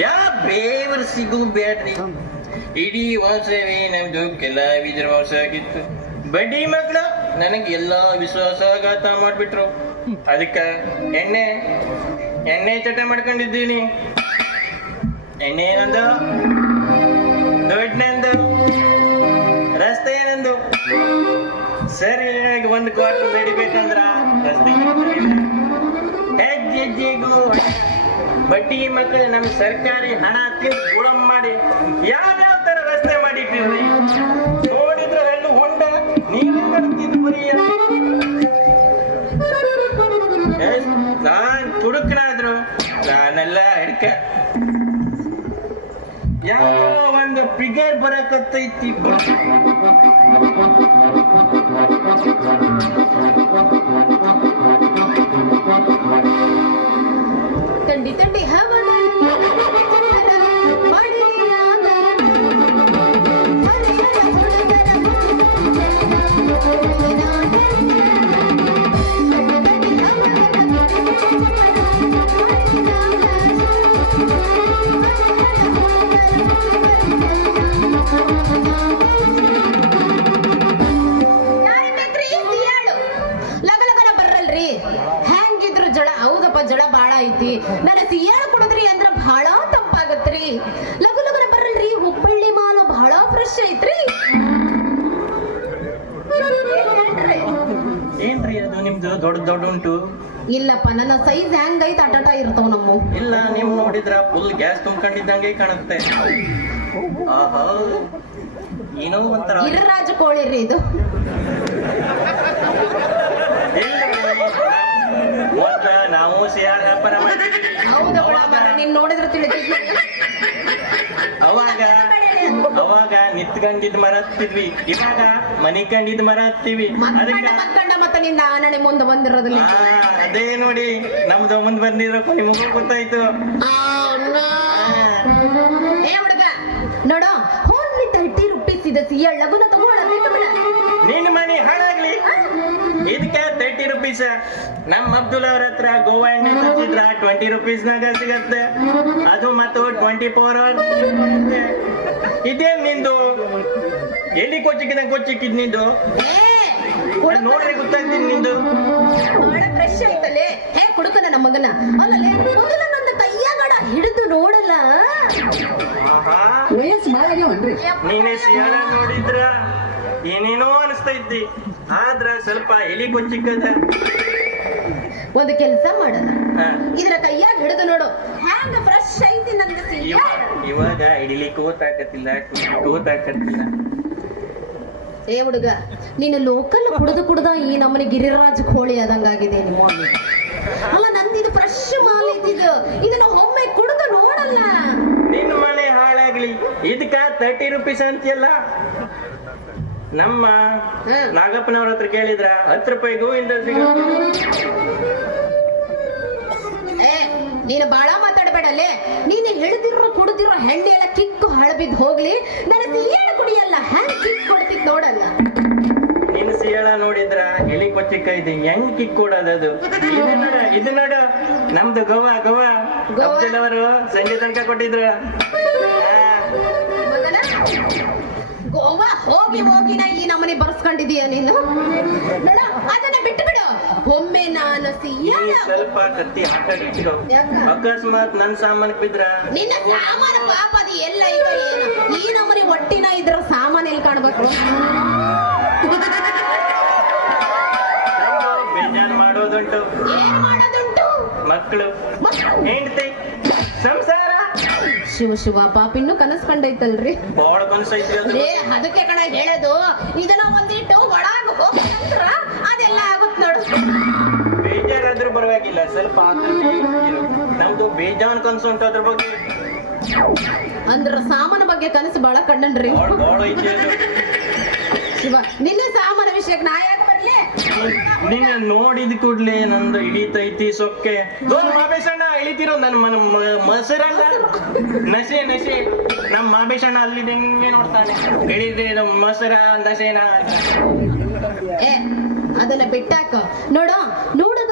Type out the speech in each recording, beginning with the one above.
ಯಾ ಬೇವರು ಸಿಗು ಬೇಡ್ರಿ. ಇಡೀ ವರ್ಷವೇ ನಮ್ದು ಕೆಲವಿದ್ರ ವಂಶ ಆಗಿತ್ತು. ಬಡ್ಡಿ ಮಕ್ಕಳು ನನಗೆ ಎಲ್ಲಾ ವಿಶ್ವಾಸಘಾತ ಮಾಡ್ಬಿಟ್ರು. ಅದಕ್ಕ ಎಣ್ಣೆ ಎಣ್ಣೆ ಚಟ ಮಾಡ್ಕೊಂಡಿದ್ದೀನಿ. ಎಣ್ಣೆ ಏನಂದು ದೊಡ್ಡನಂದು ರಸ್ತೆ ಏನಂದು ಸರಿಯಾಗಿ ಒಂದು ಕ್ವಾರ್ಟರ್ ನಡಿಬೇಕಂದ್ರ ರಸ್ತೆ ಹೆಜ್ಜೆ ಹೆಜ್ಜೆಗೂ ಬಡ್ಡಿ ಮಕ್ಕಳು ನಮ್ಮ ಸರ್ಕಾರಿ ಹಣ ತಿಂದು ಗುಳಂ ಮಾಡಿ ಯಾವ್ಯಾವ ತರ ರಸ್ತೆ ಮಾಡಿಟ್ಟಿರ್ರಿ? ನೋಡಿದ್ರೆ ಹಣ್ಣು ಹೊಂಡ ನೀರು ನಡ್ತಿದ್ದು ಬರೀ ನಾನ್ ತುಡುಕನಾದ್ರು ನಾನೆಲ್ಲ ಹಿಡ್ಕ. ಯಾವ ಒಂದು ಫಿಗರ್ ಬರಕತ್ತೈತಿ. ಐತ್ರಿ? ಏನ್ರಿ ಅದು ನಿಮ್ದು? ದೊಡ್ಡ ದೊಡ್ಡ ಉಂಟು. ಇಲ್ಲಪ್ಪ ನನ್ನ ಸೈಜ್ ಹೆಂಗೈತ ಅಟಾಟ ಇರ್ತಾವ ನಮ್ಮ. ಇಲ್ಲ ನೀವು ನೋಡಿದ್ರ ಫುಲ್ ಗ್ಯಾಸ್ ತುಂಬ್ಕೊಂಡಿದ್ದಂಗೆ ಕಾಣುತ್ತೆ. ಆಹಾ. ಏನೋ ಒಂಥರ. ಗಿರಿರಾಜ ಕೋಳಿ ರೀ ಇದು. ಇಲ್ರಿ. ಮೊದ್ಲ ನಾವು ಸಿಯಾಳ ವ್ಯಾಪಾರ ಹೌದು ನೀನ್ ನೋಡಿದ್ರೆ ಅವಾಗ ಅವಾಗ ನಿತ್ಕೊಂಡಿದ್ ಮರ ಹತ್ತಿದ್ವಿ ಇವಾಗ ಮನಿ ಕಂಡಿದ್ ಮರ ಹತ್ತಿವಿ ಅದಕ್ಕ ಮಕ್ಕಂಡ ಮತ್ತ ನಿಂದ ಆನಣೆ ಮುಂದೆ ಬಂದಿರೋದಿಲ್ಲ ಆ, ಅದೇ ನೋಡಿ ನಮ್ದು ಮುಂದ್ ಬಂದಿರೋ ನಿಮಗೂ ಗೊತ್ತಾಯ್ತು. ಏ ಹುಡುಗ ನೋಡ ಓನ್ಲಿ ತರ್ಟಿ ರುಪೀಸ್ ಇದೆ ಸಿಯಳ್ ಲಗುನ ತಗೊಳ್ಳಬೇಕು ನಿನ್ ಮನಿ ಹಾಳಾಗ್ಲಿ. ಇದಕ್ಕೆ ತರ್ಟಿ ರುಪೀಸ್ ನಮ್ಮ ಅಬ್ದುಲ್ ಅವ್ರ ಹತ್ರ ಗೋವಾ ಎಣ್ಣೆ ತಂದಿದ್ರ ಟ್ವೆಂಟಿ ರುಪೀಸ್ ನಾಗ ಸಿಗತ್ತೆ. ಅದು ಮತ್ತು ಟ್ವೆಂಟಿ ಫೋರ್ ಅವರ್ ಇದೇನ್ ನಿಂದು? ಎಲ್ಲಿ ಕೊಚ್ಚಿಕ್ಕಿದ ಕೊಚ್ಚಿಕ್ಕಿದ್ ನಿಂದು? ಏ ನೋಡ್ರಿ ಗೊತ್ತಾಗ್ತೀನಿ ನಿಂದು. ಬಹಳ ಫ್ರೆಶ್ ಆಯ್ತಲ್ಲೇ. ಹೇ ಕುಡುಕನ ನಮ್ಮ ಮಗನ. ಅಲ್ಲಲೆ ಮೊದಲ ನನ್ನ ಕೈಯಾಗಡ ಹಿಡಿದು ನೋಡಲ್ಲ. ಆಹಾ. ವಯಸ್ಸು ಭಾಳ ಆಗ್ಯಾವನ್ರಿ. ನೀನೇ ಸಿಯಾಳ ನೋಡಿದ್ರ ಏನೇನೋ ಅನಿಸ್ತಾ ಇದ್ದಿ ಆದ್ರ ಸ್ವಲ್ಪ ಎಲಿ ಕೊಚ್ಚಿಕ್ಕದ. ಒಂದು ಕೆಲಸ ಮಾಡಲ್ಲ. ಇದ್ರ ಕೈಯಾಗ ಹಿಡಿದು ನೋಡು. ಹ್ಯಾಂಗ ಫ್ರೆಶ್ ಐತಿ ಇವ- ಇವಾಗ ಹಿಡಿಲಿಕ್ಕೆ ಕೂತಾಕತ್ತಿಲ್ಲ ಕೂತಾಕತ್ತಿಲ್ಲ ಏ ಹುಡುಗ ನೀನು ಲೋಕಲ್ ಕುಡ್ದು ಕುಡ್ದ ಈ ನಮ್ಮನೆ ಗಿರಿರಾಜ್ ಕೋಳಿ ಆದಂಗಾಗಿದೆ ನಿಮ್ಮ ಅಲ್ಲ ನಂದಿದು ಫ್ರೆಶ್ ಮಾಲ್ ಇದ್ದಿದ್ದು ಇದನ್ನ ಒಮ್ಮೆ ಕುಡ್ದು ನೋಡಲ್ಲ. ನಿನ್ನ ಮನೆ ಹಾಳಾಗ್ಲಿ. ಇದಕ್ಕ ತರ್ಟಿ ರುಪೀಸ್ ಅಂತಿಯಲ್ಲ? ನಮ್ಮ. ನಾಗಪ್ಪನವ್ರ ಹತ್ರ ಕೇಳಿದ್ರ ಹತ್ತು ರೂಪಾಯಿ ಗೋವಿಂದ ಸಿಗುತ್ತೆ ಏ ನೀನು ಬಾಳ ಮಾತಾಡಬೇಡಲ್ಲೇ? ನೀನು ಹಿಡಿದಿರೋ ಕುಡಿದಿರೋ ಹೆಂಡಿ ಎಲ್ಲ ಕಿಕ್ಕು ಹಳಬಿದ್ ಹೋಗ್ಲಿ. ನನ್ನ ಏನು ಕುಡಿಯಲ್ಲ? ಹೆಂಗ್ ಕಿಕ್ ಕೊಡ್ತಿದ್ ನೋಡಲ್ಲ. ನಿನ್ನ ಸಿಯಾಳ ನೋಡಿದ್ರ ಎಲಿ ಕೊಚ್ಚಿಕ್ಕ ಇದು ಹೆಂಗ್ ಕಿಕ್ ಕೊಡೋದದು ಇದು ನೋಡ ಇದು ನೋಡ. ನಮ್ದು ಗೋವಾ ಗೋವಾ. ಗೋವಾದವರು ಸಂಜೆ ತನಕ ಕೊಟ್ಟಿದ್ರು. ಗೋವಾ ಹೋಗಿ ಹೋಗಿನ ಈ ನಮ್ಮನೆ ಬರ್ಸ್ಕೊಂಡಿದೀಯ ನೀನು? ನೋಡ. ಬಿಟ್ಟು ಬಿಡು. ಒಮ್ಮೆ ನಾನು ಸ್ವಲ್ಪ ಕತ್ತಿ ಹಾಕಿ ಇಟ್ಕೋ? ಅಕಸ್ಮಾತ್ ನನ್ ಸಾಮಾನ್ ಬಿದ್ರ? ನಿನ್ನ ಸಾಮಾನು ಪಾಪ ಅದು ಎಲ್ಲ ಈಗ ಏನು? ಈ ನಮ್ಮನೆ ಒಟ್ಟಿನ ಇದ್ರ ಸಾಮಾನು ಎಲ್ಲಿ ಕಾಣ್ಬೇಕು? ಮಾಡೋದುಂಟು. ಏನ್ ಮಾಡೋದುಂಟು? ಮಕ್ಕಳು. ಹೆಂಡತಿ. ಸಂಸಾರ. ಶಿವ ಶಿವ ಪಾಪ ಇನ್ನು ಕನಸ್ ಕಂಡೈತಲ್ರಿ ಬಾಳ ಕನಸೈತಿ ಅದು. ಅದಕ್ಕೆ ಕಣ ಹೇಳೋದು. ಇದನ್ನ ಒಂದಿಟ್ಟು ಒಳಗ ಹೋಗಿ. ಪರವಾಗಿಲ್ಲ ಸ್ವಲ್ಪ. ನಮ್ದು ಬೇಜಾನ್ ಕನ್ಸು ಉಂಟು ಅದ್ರ ಬಗ್ಗೆ. ಅಂದ್ರ ಸಾಮಾನ ಬಗ್ಗೆ ಕನಸು ಬಹಳ ಕಂಡನ್ರಿ ಬಾಳ ಬಾಳ ಐತಿ ಅದು. ಶಿವ ನಿನ್ನ ಸಾಮಾನ ವಿಷಯಕ್ಕೆ ನಾ ಯಾಕೆ ಬರ್ಲಿ? ನಿನ್ನ ನೋಡಿದ ಕೂಡ್ಲೆ ನಂದು ಇಳಿತೈತಿ ಸೊಕ್ಕೆ. ಮಾಬೇಶಣ್ಣ ಇಳಿತಿರೋ ನನ್ನ ಮನ ಮ- ಮೊಸರಲ್ಲ ನಶೆ ನಶೆ. ನಮ್ಮ ಮಾಬೇಶಣ್ಣ ಅಲ್ಲಿ ಹೆಂಗೆ ನೋಡ್ತಾನೆ. ಇಳಿದೆ ನಮ್ಮ ಮಸರ ನಶೆನ? ಏ ಅದನ್ನ ಬಿಟ್ಟಾಕ. ನೋಡು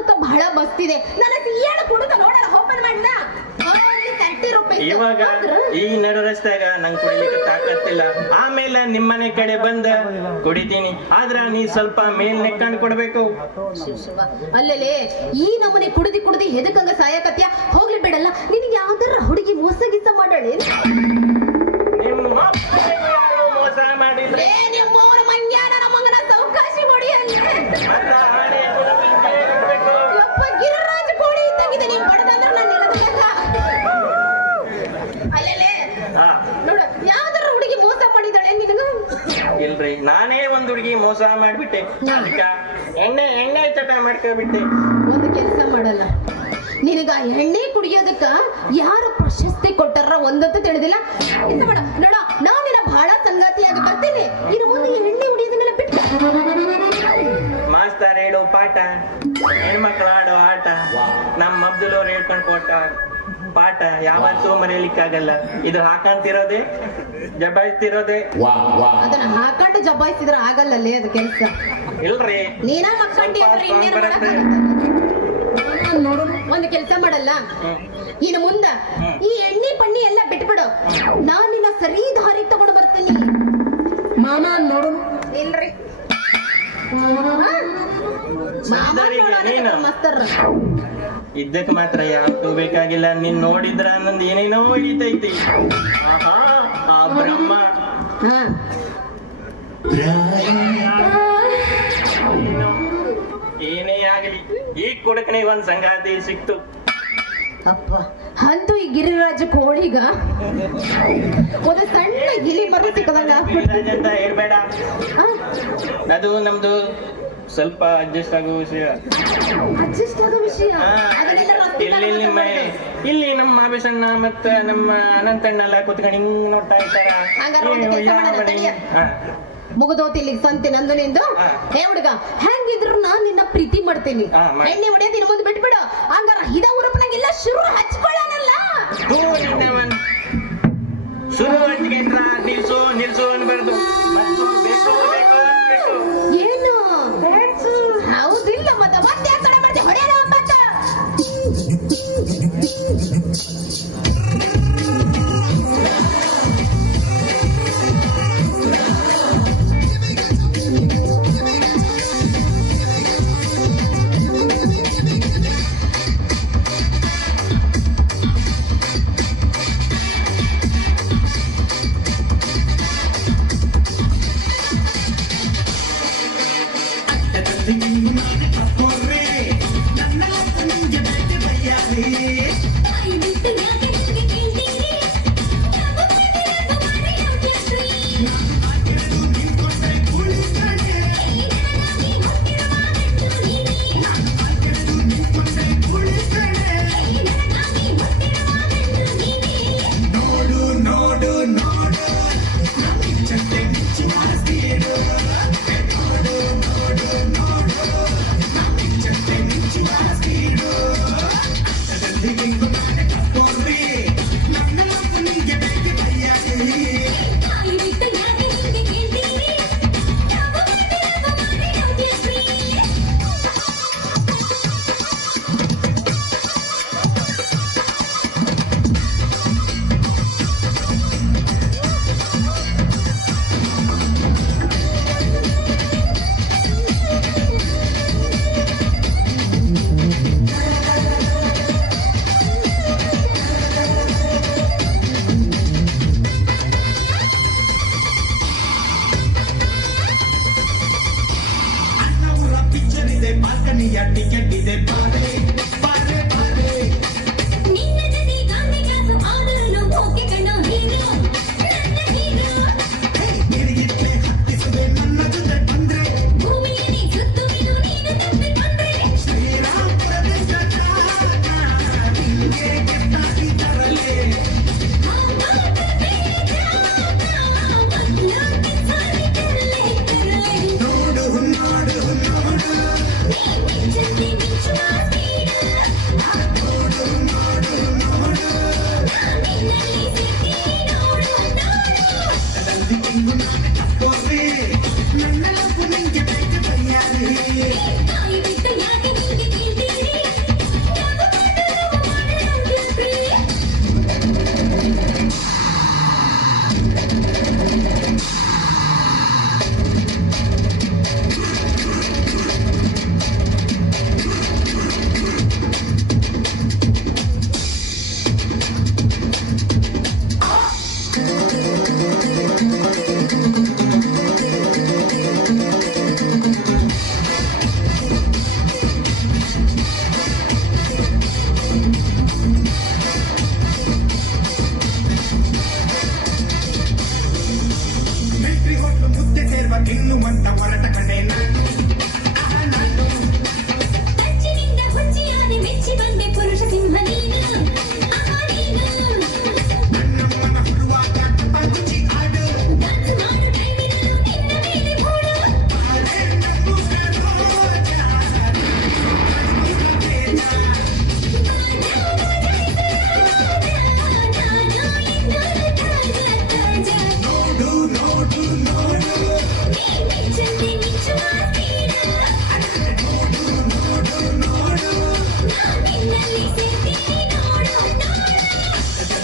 ನೋಡೋದಕ್ಕ ಬಹಳ ಬಸ್ತಿದೆ. ನನ್ನ ಸಿಯಾಳ ಕುಡಿದ ನೋಡಲ್ಲ ಓಪನ್ ಮಾಡಿದ? ಇವಾಗ ಈ ನಡು ರಸ್ತೆಗ ನಂಗೆ ಕುಡಿಲಿಕ್ಕೆ ತಾಕತ್ತಿಲ್ಲ. ಆಮೇಲೆ ನಿಮ್ಮನೆ ಕಡೆ ಬಂದ ಕುಡಿತೀನಿ. ಆದ್ರ ನೀ ಸ್ವಲ್ಪ ಮೇಲ್ ನೆಕ್ಕಂಡ್ ಕೊಡ್ಬೇಕು. ಅಲ್ಲಲೇ ಈ ನಮ್ಮನೆ ಕುಡಿದಿ ಕುಡಿದಿ ಹೆದಕಂಗ ಸಾಯಕತ್ಯ? ಹೋಗ್ಲಿ ಬಿಡಲ್ಲ ನಿನಗೆ ಯಾವ್ದಾರ ಹುಡುಗಿ ಮೋಸ ಗಿಸ ಮಾಡಳೆ ಮೋಸ ಮಾಡಿಲ್ಲ ನಾನೇ ಒಂದ್ ಹುಡುಗಿ ಮೋಸ ಮಾಡ್ಬಿಟ್ಟೆ. ಅದಕ್ಕ ಎಣ್ಣೆ ಎಣ್ಣೆ ಚಟ ಮಾಡ್ಕೊಬಿಟ್ಟೆ. ಒಂದು ಕೆಲಸ ಮಾಡಲ್ಲ. ನಿನಗ ಎಣ್ಣೆ ಕುಡಿಯೋದಕ್ಕ ಯಾರು ಪ್ರಶಸ್ತಿ ಕೊಟ್ಟಾರ ಒಂದಂತೂ ತಿಳಿದಿಲ್ಲ. ಎಂತ ಮಾಡ ನೋಡ ನಾವ್ ನಿನ್ನ ಬಹಳ ಸಂಗಾತಿಯಾಗಿ ಬರ್ತೀನಿ. ಇನ್ನು ಮುಂದೆ ಎಣ್ಣೆ ಉಡಿಯೋದನ್ನೆಲ್ಲ ಬಿಟ್ಟು. ಮಾಸ್ತರ್ ಹೇಳೋ ಪಾಠ ಹೆಣ್ಮಕ್ಳು ಆಡೋ ಆಟ ನಮ್ಮ ಅಬ್ದುಲ್ ಅವ್ರು ಹೇಳ್ಕೊಂಡು ಕೊಟ್ಟ ಪಾಠ ಯಾವತ್ತೂ ಮರೆಯಲಿಕ್ಕಾಗಲ್ಲ ಇದು ಹಾಕಂತಿರೋದೆ ಜಬಾಯಿಸ್ತಿರೋದೆ. ಅದನ್ನ ಹಾಕೊಂಡು ಜಬಾಯಿಸಿದ್ರೆ ಆಗಲ್ಲಲ್ಲೇ ಅದು ಕೆಲಸ. ಇಲ್ರಿ. ನೀನ ಮಕ್ಕಂಡಿ. ಮಾಡಕ್ಕಾಗತ್ತೆ? ಒಂದು ಕೆಲಸ ಮಾಡಲ್ಲ. ಇನ್ನು ಮುಂದ ಈ ಎಣ್ಣೆ ಪಣ್ಣಿ ಎಲ್ಲ ಬಿಟ್ಬಿಡು. ನಾನು ನಿನ್ನ ಸರಿ ದಾರಿ ತಗೊಂಡು ಬರ್ತೀನಿ. ಮಾಮ ನೋಡು. ಇಲ್ರಿ. ಮಾಮ ನೀನು. ಮಸ್ತರ್ ಇದ್ದಕ್ ಮಾತ್ರ ಯಾವತ್ತೂ ಬೇಕಾಗಿಲ್ಲ ನೀನ್ ನೋಡಿದ್ರ ನಂದು ಏನೇನೋ ಹಿಡಿತೈತಿ. ಆಹಾ ಆ ಬ್ರಹ್ಮ. ಹಾ ಏನು ಆಗಲಿ ಈ ಕುಡಕನಿಗೆ ಒಂದ್ ಸಂಗಾತಿ ಸಿಕ್ತು. ಅಪ್ಪ ಅಂತೂ ಈ ಗಿರಿರಾಜ ಕೋಳಿಗ ಒಂದು ಸಣ್ಣ ಗಿಲಿ ಸಿಕ್ಕದಂಗ ಗಿರಿರಾಜ್ ಅಂತ ಹೇಳ್ಬೇಡ. ಅದು ನಮ್ದು ಸ್ವಲ್ಪ ಅಡ್ಜಸ್ಟ್ ಆಗೋ ವಿಷಯ. ಅಡ್ಜಸ್ಟ್ ಆಗೋ ವಿಷಯ? ಇಲ್ಲಿ. ಇಲ್ಲಿ ನಮ್ಮ ಮಾಬೇಶಣ್ಣ ಮತ್ತ ನಮ್ಮ ಅನಂತಣ್ಣ ಎಲ್ಲ ಕೂತ್ಕೊಂಡು ಹಿಂಗ್ ನೋಡ್ತಾ ಇರ್ತಾರ. ಮುಗಿದೋತಿ ಇಲ್ಲಿಗೆ ಸಂತೆ ನಂದು ನಿಂದು? ಹಾ. ಹುಡುಗ ಹೆಂಗಿದ್ರು ನಾನ್ ನಿನ್ನ ಪ್ರೀತಿ ಮಾಡ್ತೀನಿ. ಎಣ್ಣೆ ಹೊಡೆಯೋದು ಇನ್ನು ಮುಂದೆ ಬಿಟ್ಬಿಡು. ಹಂಗಾರ ಇದ ಊರಪ್ಪನಾಗೆಲ್ಲ ಶುರು ಹಚ್ಕೊಳ್ಳೋಣಲ್ಲ ಹೂ ನಿನ್ನವನ್. ಶುರು ಹಚ್ಚಿಗೆಂದ್ರ ನಿಲ್ಸು ನಿಲ್ಸು ಅನ್ಬಾರ್ದು.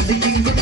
thinking